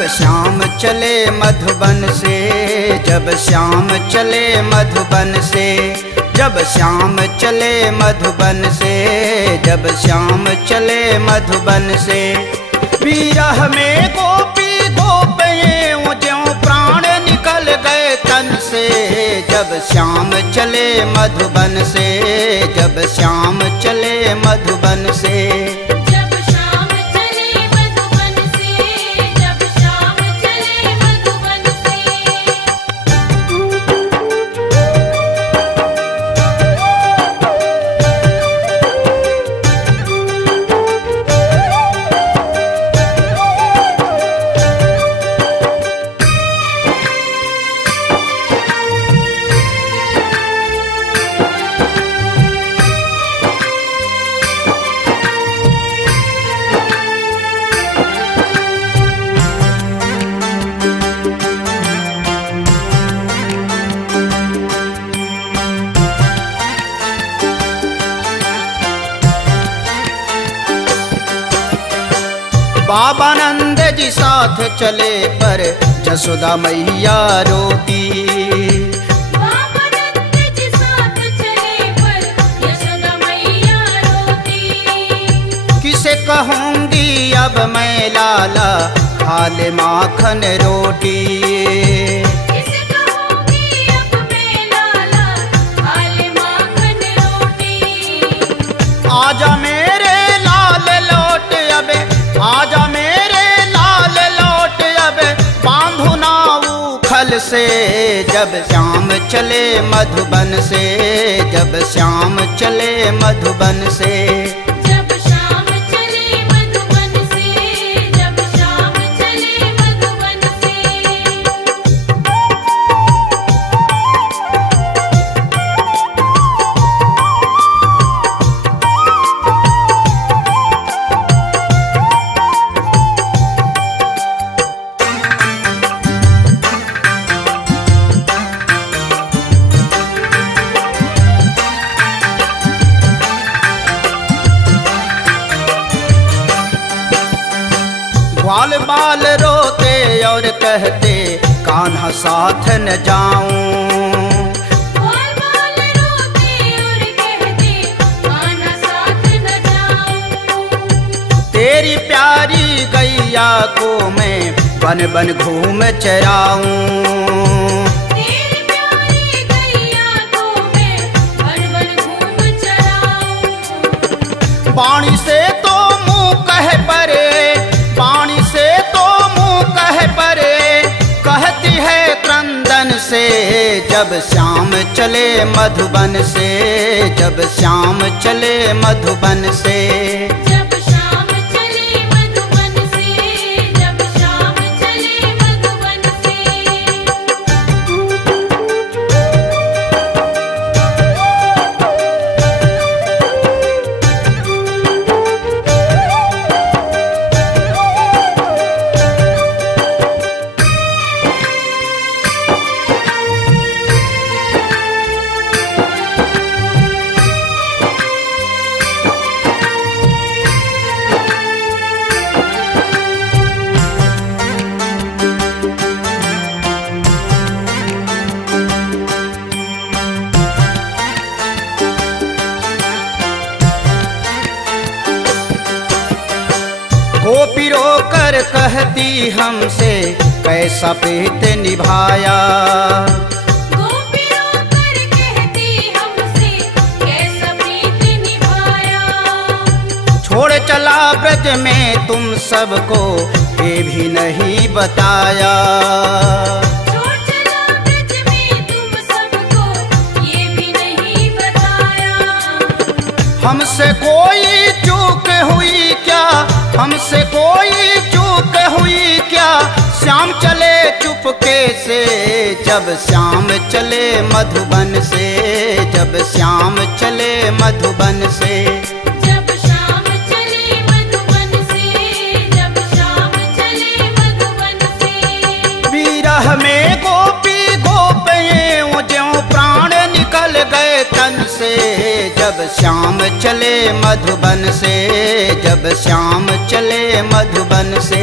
जब श्याम चले मधुबन से, जब श्याम चले मधुबन से, जब श्याम चले मधुबन से, जब श्याम चले मधुबन से। विरह में गोपी गोपियों ज्यों प्राण निकल गए तन से, जब श्याम चले मधुबन से, जब श्याम चले मधुबन से। बाबा नंद जी साथ चले पर जसोदा मैया रोती, बाबा नंद जी साथ चले पर यशोदा मैया रोती। किसे कहूँगी अब मैं लाला खा ले माखन रोटी, किसे कहूँगी अब मैं लाला खा ले माखन रोटी। आजा मेरे लाल लौट अब, आजा मेरे लाल लौट अब, बांधो ना उखल से। जब श्याम चले मधुबन से, जब श्याम चले मधुबन से। जब श्याम चले मधुबन से, जब श्याम चले मधुबन से। ग्वाल बाल रोते और कहते कान्हा साथ न जाऊं, ग्वाल बाल रोते और कहते कान्हा साथ न जाऊं। तेरी प्यारी गैया को मैं बन बन घूम चराऊं, तेरी प्यारी गैया को मैं बन बन घूम चराऊं। पानी से तो मुँह कह परे, पानी से तो मुँह कह परे, कहती है क्रंदन से। जब श्याम चले मधुबन से, जब श्याम चले मधुबन से। जब श्याम चले मधुबन से, जब श्याम चले मधुबन से। गोपी रोकर कहती हमसे कैसा प्रीत निभाया, गोपी रोकर कहती हमसे कैसा प्रीत निभाया। छोड़ चला ब्रज में तुम सबको ये भी नहीं बताया, छोड़ चला ब्रज में तुम सबको ये भी नहीं बताया। हमसे कोई चूक हुई क्या, हमसे कोई चूक हुई क्या, श्याम चले चुपके से। जब श्याम चले मधुबन से, जब श्याम चले मधुबन से। जब श्याम चले मधुबन से, जब श्याम चले मधुबन से। विरह में गोपी गोपियों ज्यों प्राण निकल गए तन से। जब श्याम चले मधुबन से, जब श्याम चले मधुबन से।